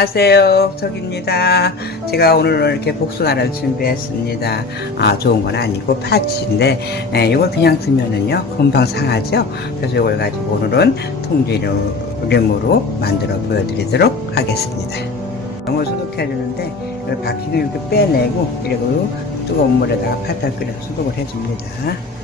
안녕하세요. 덕입니다. 제가 오늘 이렇게 복숭아를 준비했습니다. 아, 좋은 건 아니고 파치인데, 예, 이걸 그냥 두면은요, 금방 상하죠? 그래서 이걸 가지고 오늘은 통조림으로 만들어 보여드리도록 하겠습니다. 영어 소독해주는데, 바퀴를 이렇게 빼내고, 그리고 뜨거운 물에다가 팔팔 끓여서 소독을 해줍니다.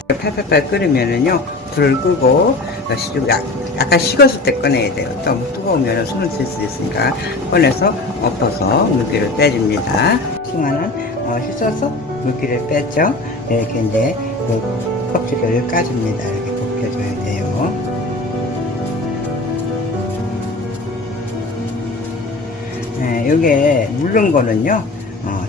팔팔팔 끓으면은요, 불을 끄고, 시- 약- 약간 식었을 때 꺼내야 돼요. 너무 뜨거우면 손을 쓸 수 있으니까 꺼내서 엎어서 물기를 빼줍니다. 숭아는 어, 씻어서 물기를 뺐죠. 이렇게 이제 그 껍질을 까줍니다. 이렇게 벗겨줘야 돼요. 네, 요게 물른 거는요,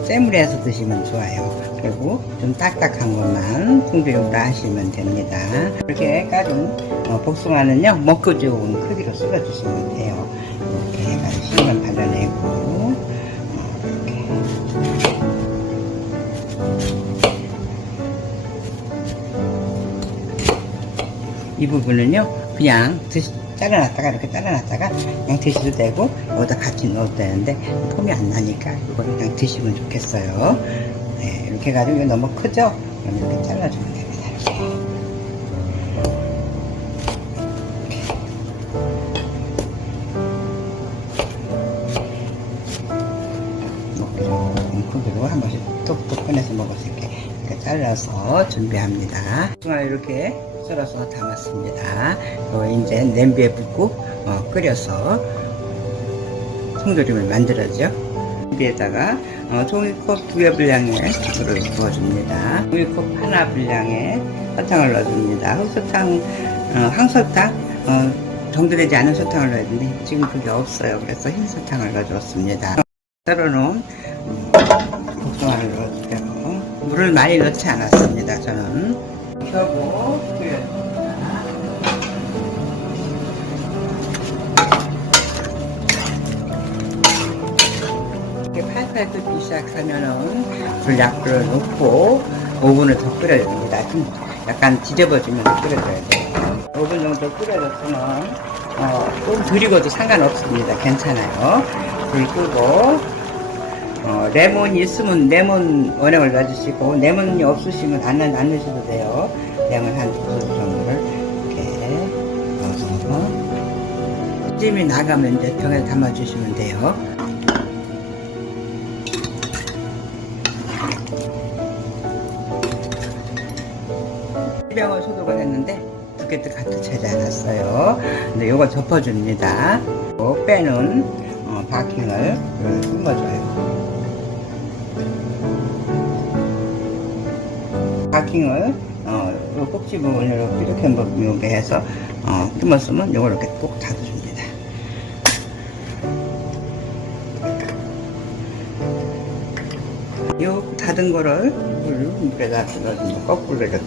어, 잼물에 해서 드시면 좋아요. 그리고 좀 딱딱한 것만 통조림으로 하시면 됩니다. 이렇게 까준 어, 복숭아는요, 먹고 좋은 크기로 썰어주시면 돼요. 이렇게 해가지고 힘을 발라내고, 어, 이렇게. 이 부분은요, 그냥 드시, 잘라놨다가 이렇게 잘라놨다가 그냥 드셔도 되고 여기다 같이 넣어도 되는데 폼이 안 나니까 이거를 그냥 드시면 좋겠어요. 네, 이렇게 해가지고 이거 너무 크죠? 이렇게 잘라주면 됩니다. 이렇게. 크기로 한 번씩 뚝뚝 꺼내서 먹을 수 있게 이렇게 잘라서 준비합니다. 중화 이렇게 썰어서 담았습니다. 어, 이제 냄비에 붓고 어, 끓여서 통조림을 만들어죠. 냄비에다가 어, 종이컵 두 개 분량의 물을 부어줍니다. 종이컵 하나 분량의 설탕을 넣어줍니다. 흑설탕, 어, 황설탕, 어, 정도되지 않은 설탕을 넣어야 되는데 지금 그게 없어요. 그래서 흰 설탕을 넣어줬습니다. 썰어놓은 음, 복숭아를 넣어주고요. 물을 많이 넣지 않았습니다. 저는 켜고 끓기 시작하면은 불 약불을 놓고 5분을 더 끓여줍니다. 좀 약간 뒤집어주면서 끓여줘야 돼요. 5분 정도 끓여줬으면 어, 좀 드리고도 상관없습니다. 괜찮아요. 불 끄고 어, 레몬이 있으면 레몬 원액을 넣어주시고 레몬이 없으시면 안, 넣- 안 넣으셔도 돼요. 레몬 한두 정도를 이렇게 넣어서 찜이 나가면 이제 병에 담아주시면 돼요. 병을 소독을 했는데 두 개도 가득 차지 않았어요. 근데 요거 덮어줍니다. 요 빼는 어, 바킹을 숨어줘요. 바킹을 어, 요 꼭지 부분으로 이렇게 이렇게 해서 어, 숨었으면 요걸 이렇게 꼭 닫아줍니다. 요 닫은 거를 물, 물에다 넣어줍니다. 거꾸로 이렇게.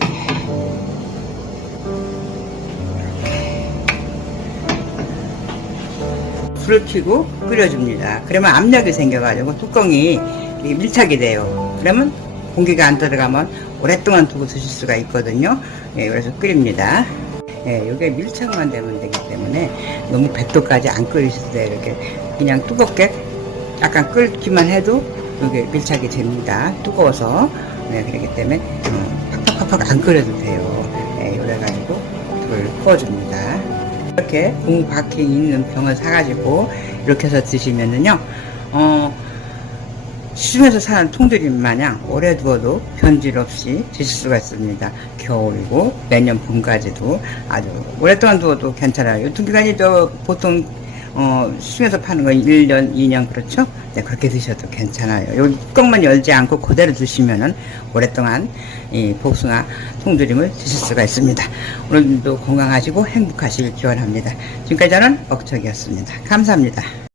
불을 켜고 끓여줍니다. 그러면 압력이 생겨가지고 뚜껑이 밀착이 돼요. 그러면 공기가 안 들어가면 오랫동안 두고 드실 수가 있거든요. 예, 그래서 끓입니다. 예, 이게 밀착만 되면 되기 때문에 너무 100도까지 안 끓이셔도 돼요. 이렇게 그냥 뜨겁게 약간 끓기만 해도 이게 밀착이 됩니다. 뜨거워서. 네, 그렇기 때문에 음, 팍팍팍팍 안 끓여도 돼요. 예, 이래가지고 불 꺼줍니다. 이렇게 공 박혀 있는 병을 사가지고 이렇게 해서 드시면은요, 어, 시중에서 사는 통조림 마냥 오래 두어도 변질 없이 드실 수가 있습니다. 겨울이고 내년 봄까지도 아주 오랫동안 두어도 괜찮아요. 유통기간이도 보통 어, 시중에서 파는 건 1년, 2년 그렇죠? 네, 그렇게 드셔도 괜찮아요. 요 뚜껑만 열지 않고 그대로 두시면은 오랫동안 이 복숭아 통조림을 드실 수가 있습니다. 오늘도 건강하시고 행복하시길 기원합니다. 지금까지 저는 억척이었습니다. 감사합니다.